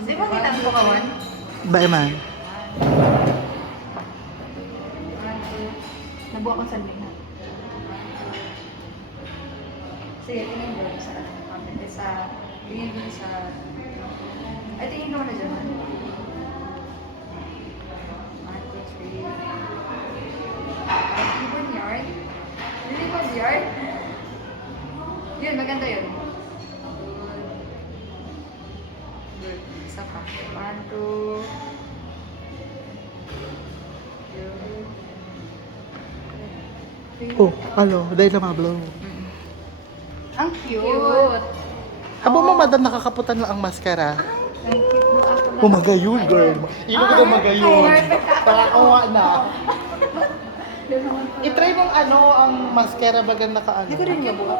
Di ba kita ang bukawan? Ba man? Nabuha ko sa lina. Sige, tingin mo sa ano, comment. Sa, tingin mo sa, ay tingin mo na dyan. 1, 2, 3. Ribbon yard? Ribbon yard? Yun, maganda yun. Good. Isa pa. 1, 2. Yun. Oh, ano? Dahil na mablo. Ang cute. Abo mo, madam, nakakaputan lang ang mascara. Ang cute mo ako lang. Umagayon, girl. Ino ko na magayon. Pakakuha na. I-try mong ano, ang mascara bagang naka ano. Di ko rin mabuha.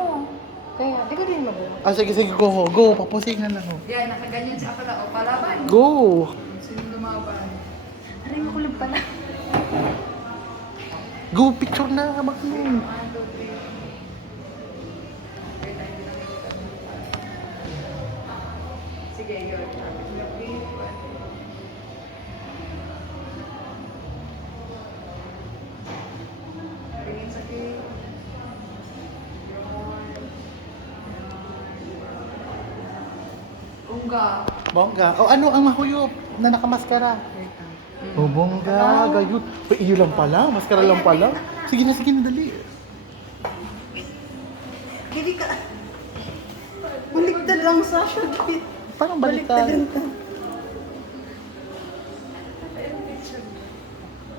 Kaya, di ko rin mabuha. Ah, sige, sige, go. Go, papusingan lang. Yan, nakaganyan sa pala. O, palaban. Go! Sino lumaban? Aray, makulog pala. Go, picture na. Mag-mo. 1, 2, 3. Sige, yun. Tingin sa cake. Ungga. Bongga. O ano ang mahuyop na nakamaskara? O bongga, gayud. O iyo lang pala, maskara lang pala. Sige na, dali. Hindi ka. Baliktad lang sa shot. Parang baliktad.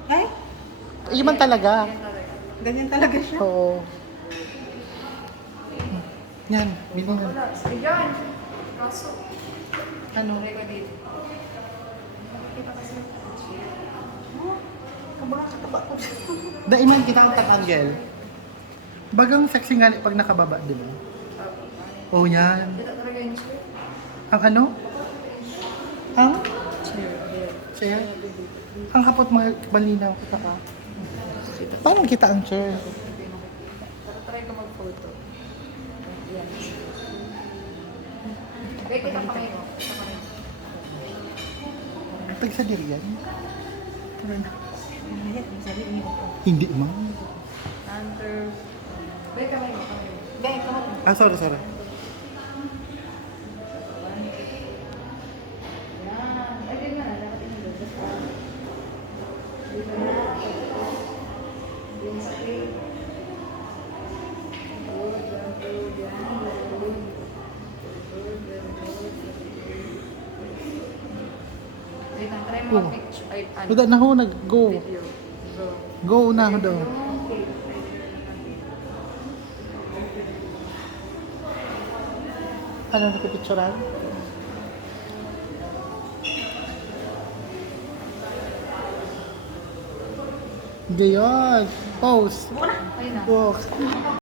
Ay? Iyo man talaga. Ganyan talaga siya. Oo. Yan, bilang yan. Wala. Sige dyan. Kaso. Ano? Rega dito. Kita kasi. Oh, kabaga kataba ko siya. Daiman kita ang tatanggal. Bagang sexy nga pag nakababa, di ba? Oh, yan. Kita talaga yung sweet. Ang ano? Ang? Chair? Ang hapot malinaw kita ka. Paano kita ang chair? Try ko mag-photo. Yan. Okay, kita kamay mo. Kita kamay mo. Tag sa diri yan? Ayat, sabi niyo ko. Hindi man. Hunter. Bay, kamay mo, kamay mo. Bay, kamay mo. Ah, sorry. Yan. Ay, di nga, dapat inilog. Dito na. Yung sa cake. Good, yan, good, yan, good. Good, yan, good. Wait lang, try mo mag-picture. Ay, ano? Uda na ho, nag-go. Video. Go. Go na ho daw. Okay. Ano nakipicturean? Gayon. Pose. Ayun na. Walk.